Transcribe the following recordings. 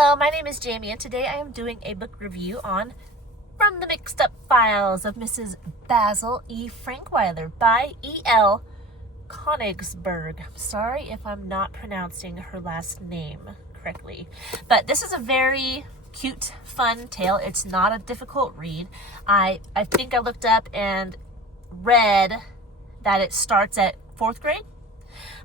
Hello, my name is Jamie, and today I am doing a book review on From the Mixed Up Files of Mrs. Basil E. Frankweiler by E.L. Konigsburg. Sorry if I'm not pronouncing her last name correctly, but this is a very cute, fun tale. It's not a difficult read. I think I looked up and read that it starts at 4th grade.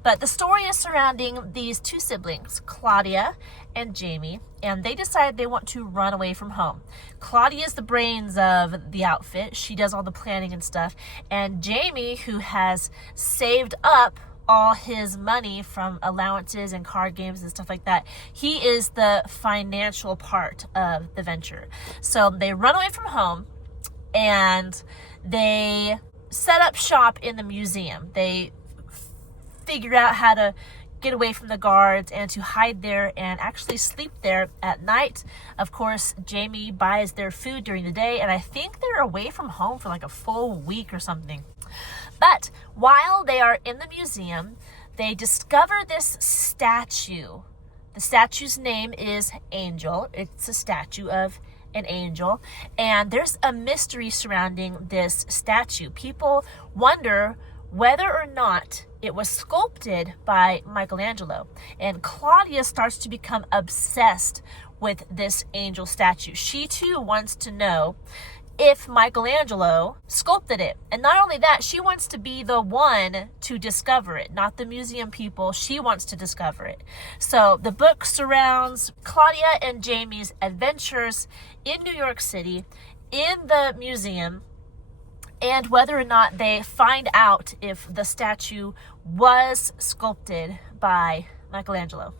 But the story is surrounding these two siblings, Claudia and Jamie, and they decide they want to run away from home. Claudia is the brains of the outfit. She does all the planning and stuff. And Jamie, who has saved up all his money from allowances and card games and stuff like that, he is the financial part of the venture. So they run away from home and they set up shop in the museum. They figure out how to get away from the guards and to hide there and actually sleep there at night. Of course, Jamie buys their food during the day, and I think they're away from home for like a full week or something. But while they are in the museum, they discover this statue. The statue's name is Angel. It's a statue of an angel, and there's a mystery surrounding this statue. People wonder whether or not it was sculpted by Michelangelo. And Claudia starts to become obsessed with this angel statue. She too wants to know if Michelangelo sculpted it. And not only that, she wants to be the one to discover it, not the museum people. She wants to discover it. So the book surrounds Claudia and Jamie's adventures in New York City, in the museum, and whether or not they find out if the statue was sculpted by Michelangelo.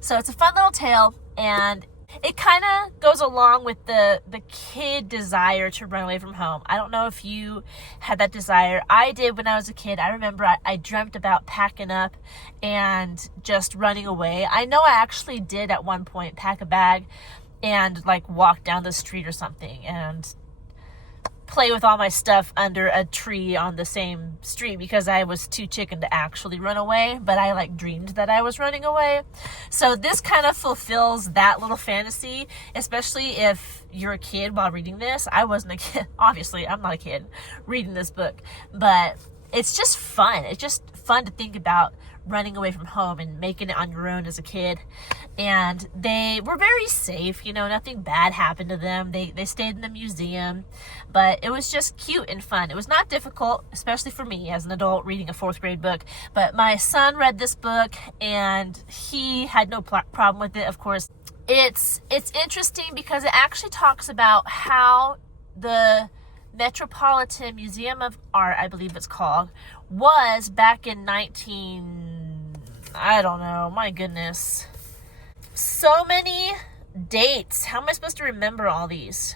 So it's a fun little tale, and it kind of goes along with the kid desire to run away from home. I don't know if you had that desire. I did when I was a kid. I remember I dreamt about packing up and just running away. I know I actually did at one point pack a bag and like walk down the street or something and play with all my stuff under a tree on the same street because I was too chicken to actually run away, but I like dreamed that I was running away. So this kind of fulfills that little fantasy, especially if you're a kid while reading this. I wasn't a kid. Obviously, I'm not a kid reading this book, but it's just fun. It's just fun to think about running away from home and making it on your own as a kid. And they were very safe, nothing bad happened to them. They stayed in the museum, but it was just cute and fun. It was not difficult, especially for me as an adult reading a 4th grade book, but my son read this book and he had no problem with it. Of course, it's interesting because it actually talks about how the Metropolitan Museum of Art, I believe it's called, was back in I don't know, my goodness. So many dates. How am I supposed to remember all these?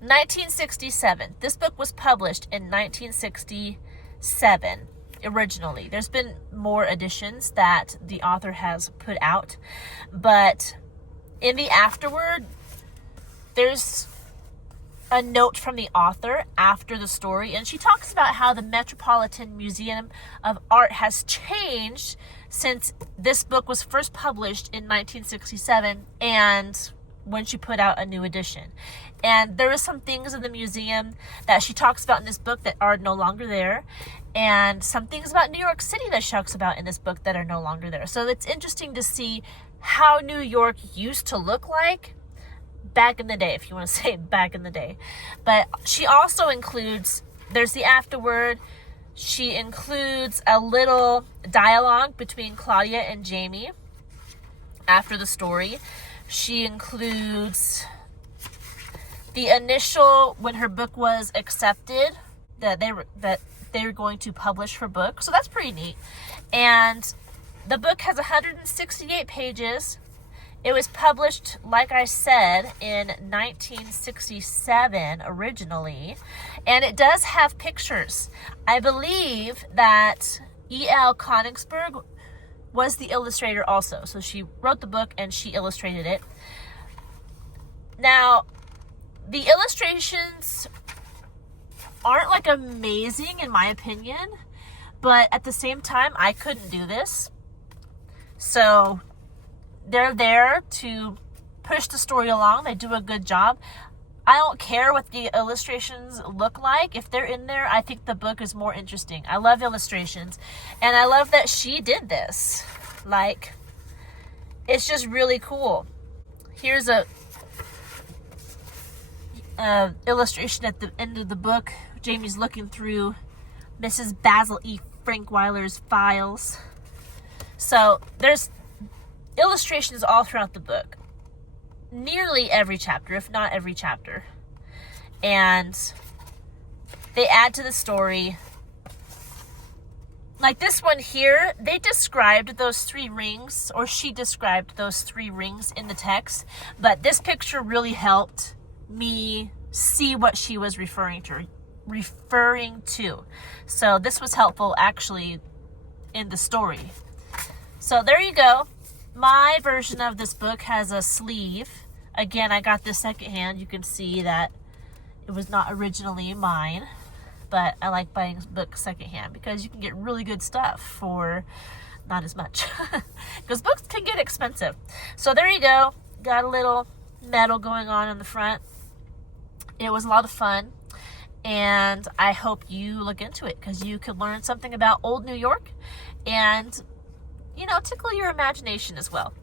1967. This book was published in 1967 originally. There's been more editions that the author has put out, but in the afterword, there's a note from the author after the story, and she talks about how the Metropolitan Museum of Art has changed since this book was first published in 1967 and when she put out a new edition. And there are some things in the museum that she talks about in this book that are no longer there, and some things about New York City that she talks about in this book that are no longer there. So it's interesting to see how New York used to look like back in the day, if you want to say back in the day. But she also includes, there's the afterword, she includes a little dialogue between Claudia and Jamie after the story. She includes the initial, when her book was accepted, that they were going to publish her book. So that's pretty neat. And the book has 168 pages. It was published, like I said, in 1967 originally, and it does have pictures. I believe that E.L. Konigsburg was the illustrator also. So she wrote the book and she illustrated it. Now, the illustrations aren't like amazing in my opinion, but at the same time, I couldn't do this. So they're there to push the story along. They do a good job. I don't care what the illustrations look like. If they're in there, I think the book is more interesting. I love illustrations. And I love that she did this. Like, it's just really cool. Here's a illustration at the end of the book. Jamie's looking through Mrs. Basil E. Frankweiler's files. So there's illustrations all throughout the book. Nearly every chapter, if not every chapter. And they add to the story. Like this one here, they described those 3 rings, or she described those 3 rings in the text, but this picture really helped me see what she was referring to. So this was helpful actually in the story. So there you go. My version of this book has a sleeve. Again, I got this secondhand. You can see that it was not originally mine, but I like buying books secondhand because you can get really good stuff for not as much. Because books can get expensive. So there you go. Got a little medal going on in the front. It was a lot of fun. And I hope you look into it because you could learn something about old New York and, you know, tickle your imagination as well.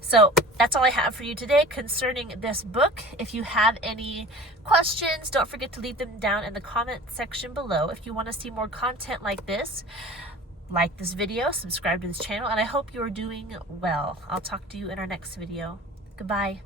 So that's all I have for you today concerning this book. If you have any questions, don't forget to leave them down in the comment section below. If you want to see more content like this video, subscribe to this channel, and I hope you're doing well. I'll talk to you in our next video. Goodbye.